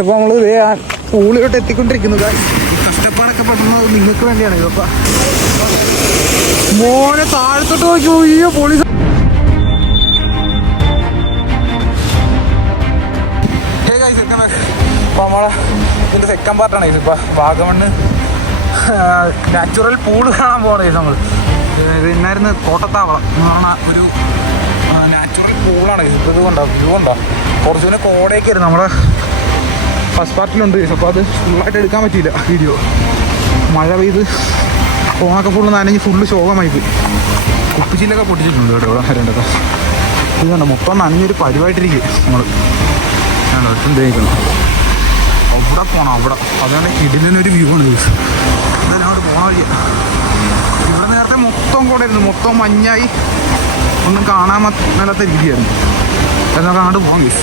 അപ്പോൾ നമ്മൾ പൂളിലോട്ട് എത്തിക്കൊണ്ടിരിക്കുന്നത് കഷ്ടപ്പാടൊക്കെ പെടുന്നത് നിങ്ങൾക്ക് വേണ്ടിയാണ്. ഇതപ്പോൾ മോനെ താഴത്തോട്ട് നോക്കി അയ്യോ പോലീസ്. അപ്പോൾ നമ്മളെ ഇതിൻ്റെ സെക്കൻഡ് പാർട്ടാണ് ഇത്. ഇപ്പോൾ വാഗമണ്ണ് നാച്ചുറൽ പൂള് കാണാൻ പോകണേ നമ്മൾ. ഇത് ഇന്നായിരുന്നു കോട്ടത്താവളം എന്ന് പറഞ്ഞാൽ ഒരു നാച്ചുറൽ പൂളാണ് ഇത്. ഇപ്പോൾ ഇത് കൊണ്ടോ വ്യൂ ഉണ്ടോ, കുറച്ചുകൂടെ കോടയൊക്കെ ആയിരുന്നു നമ്മുടെ ഫസ്റ്റ് പാർട്ടിലുണ്ട്. അപ്പോൾ അത് ഫുള്ളായിട്ട് എടുക്കാൻ പറ്റിയില്ല വീഡിയോ. മഴ പെയ്ത് ഫോണൊക്കെ ഫുള്ള് നനഞ്ഞ് ഫുള്ള് ശോകമായി പോയി. കുപ്പിച്ചില്ലൊക്കെ പൊട്ടിച്ചിട്ടുണ്ട് കേട്ടോ ഇവിടെ വരേണ്ടത്. ഇത് കണ്ടോ മൊത്തം നനഞ്ഞൊരു പരിവായിട്ടിരിക്കും നമ്മൾ. വേണ്ട ഒട്ടും തേക്കണം അവിടെ പോകണം. അവിടെ അതുകൊണ്ട് ഇടിലിനൊരു വ്യൂ ആണ് ഇത്. എന്തായാലും അങ്ങോട്ട് പോകണ വഴി. ഇവിടെ നേരത്തെ മൊത്തം കൂടെ ആയിരുന്നു, മൊത്തം മഞ്ഞായി ഒന്നും കാണാൻ മേലാത്ത രീതിയായിരുന്നു. അതൊക്കെ അങ്ങോട്ട് പോകാം ഗീസ്.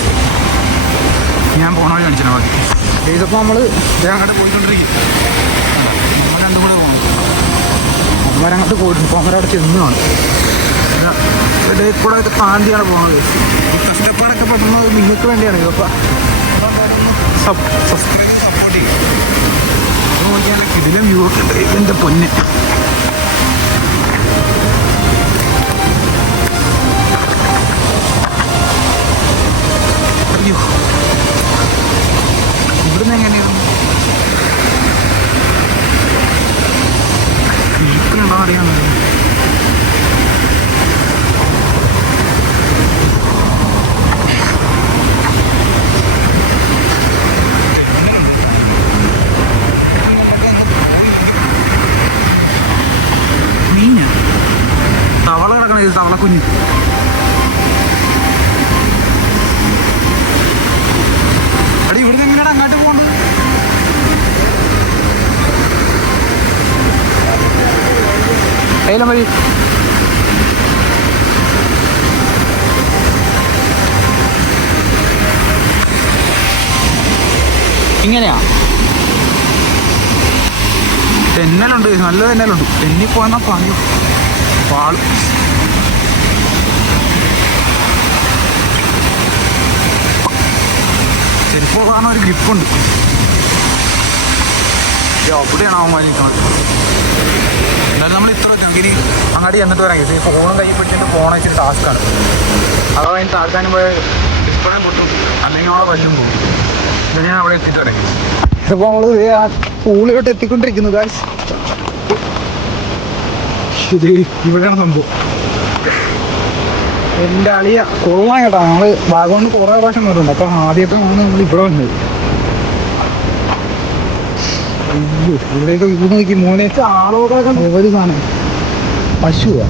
ഞാൻ പോകണ വഴി കാണിച്ചാൽ മതി ഗീസ്. അപ്പോൾ നമ്മൾ അങ്ങോട്ട് പോയിക്കൊണ്ടിരിക്കും. നമ്മൾ രണ്ടും കൂടെ പോകണം. അമ്മരങ്ങോട്ട് പോയിട്ടുണ്ട്. അപ്പോൾ അമ്മരവിടെ ചെന്നാണ് ഇടയിൽ കൂടെ ഒക്കെ താണ്ടിയാണ് പോകുന്നത്. ഈ കഷ്ടപ്പാടൊക്കെ പെടുന്നത് നിങ്ങൾക്ക് വേണ്ടിയാണ്. അപ്പോൾ സബ്സ്ക്രൈബ് സപ്പോർട്ട് ചെയ്യും. അത് നോക്കിയാൽ ഇതിലും വ്യൂ ഒക്കെ ഉണ്ട്. ഇതിൻ്റെ പൊന്ന് അയ്യോ. ഇവിടുന്ന് എങ്ങനെയാണ് ഉണ്ടോ അറിയാമോ? തവള കിടക്കണ ഇത്, തവള കുഞ്ഞ്. അടി ഇവിടുന്ന് എങ്ങനെയാണ് അങ്ങോട്ട് പോകേണ്ടത്? ഏലം വഴി ഇങ്ങനെയാ. തെന്നലുണ്ട്, നല്ല തെന്നലുണ്ട്. തെന്നി പോയെന്നാ പണിയോ പാള്. ചെരുപ്പ് കാണാൻ ഒരു ഗ്രിപ്പുണ്ട്. അവിടെയാണ് അവന്മാരിക്കുന്നത്. എന്നാലും നമ്മൾ ഇത്ര ഇനി അങ്ങോട്ട് ചെന്നിട്ട് വരാം. ഈ ഫോണും കൈ പിടിച്ചിട്ട് ഫോൺ വെച്ചിട്ട് ടാസ്ക്കാണ്. അതോ അതിന് താഴ്ത്താനും പോയ ഡിസ്പ്ലേ പൊട്ടും, അല്ലെങ്കിൽ അവിടെ വല്ലും പോകും. ഇത് ഞാൻ അവിടെ എത്തിയിട്ട് വരാം. ഇതിപ്പോൾ നമ്മൾ പൂളിലോട്ട് എത്തിക്കൊണ്ടിരിക്കുന്നു ഗായ്സ്. ഇത് ഇവിടെയാണ് സംഭവം. എൻ്റെ അളിയ കൊള്ളാം കേട്ടോ. നമ്മൾ വാഗമണ്ണ് കുറേ പ്രാവശ്യം വന്നിട്ടുണ്ട്. അപ്പം ആദ്യമായിട്ടാണ് നമ്മൾ ഇവിടെ വന്നത്. അയ്യോ ഇവിടെയൊക്കെ വ്യൂ നോക്കി മോനെ. ആളോടൊക്കെ ഒരു സാധനം പശുവാ,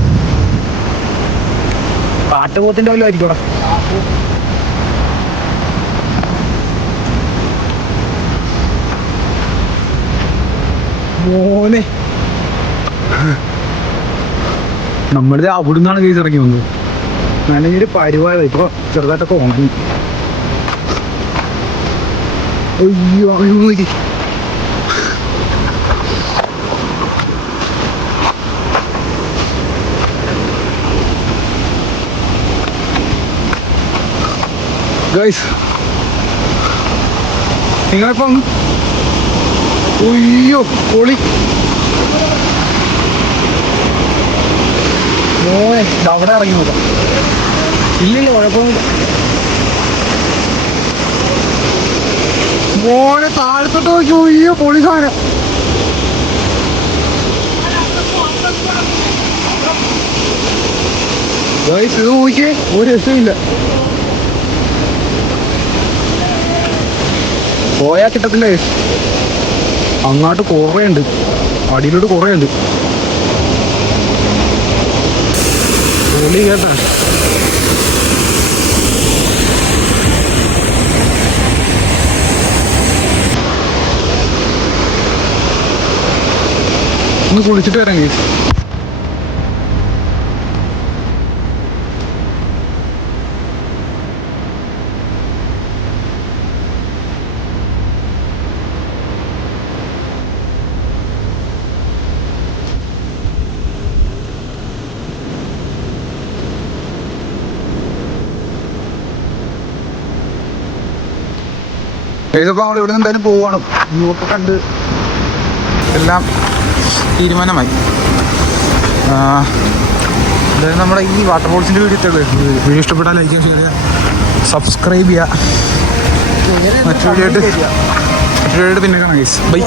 കാട്ടുപോത്തിൻ്റെ വല്ലതും ആയിരിക്കും. മോനെ നമ്മളിത് അവിടുന്നാണ് കേസ് ഇറങ്ങി വന്നത്. നനഞ്ഞൊരു പരിപാടി. ഇപ്പോൾ ചെറുതായിട്ടൊക്കെ ഉണങ്ങി. അയ്യോ അയ്യോ നോക്കി. ഗൈസ് നിങ്ങളിപ്പം അയ്യോ പൊളി മോനെ. അവിടെ ഇറങ്ങി നോക്കാം. ഇല്ലില്ല കുഴപ്പമൊന്നുമില്ല മോനെ. താഴത്തോട്ട് നോക്കി അയ്യോ പൊളി സാധനം. ഗൈസ് ഇത് നോക്കിയേ, ഒരു രസമില്ല. പോയാൽ കിട്ടത്തില്ല. അങ്ങോട്ട് കുറേ ഉണ്ട്, അടിയിലോട്ട് കുറേ ഉണ്ട്. പൊളി കേട്ടാ. ഒന്ന് കുളിച്ചിട്ട് വരാം കേസ്. ഏതപ്പോൾ നമ്മൾ ഇവിടെ നിന്ന് എന്തായാലും പോവാണ്. വ്യൂവൊക്കെ കണ്ട് എല്ലാം തീരുമാനമായി. അതായത് നമ്മുടെ ഈ വാട്ടർഫോൾസിൻ്റെ വീഡിയോ ഇഷ്ടപ്പെട്ടാൽ ലൈക്ക് ചെയ്യുക, സബ്സ്ക്രൈബ് ചെയ്യുക. മറ്റൊരു വീഡിയോ ആയിട്ട് പിന്നെ കാണാം ഗൈസ്. ബൈ.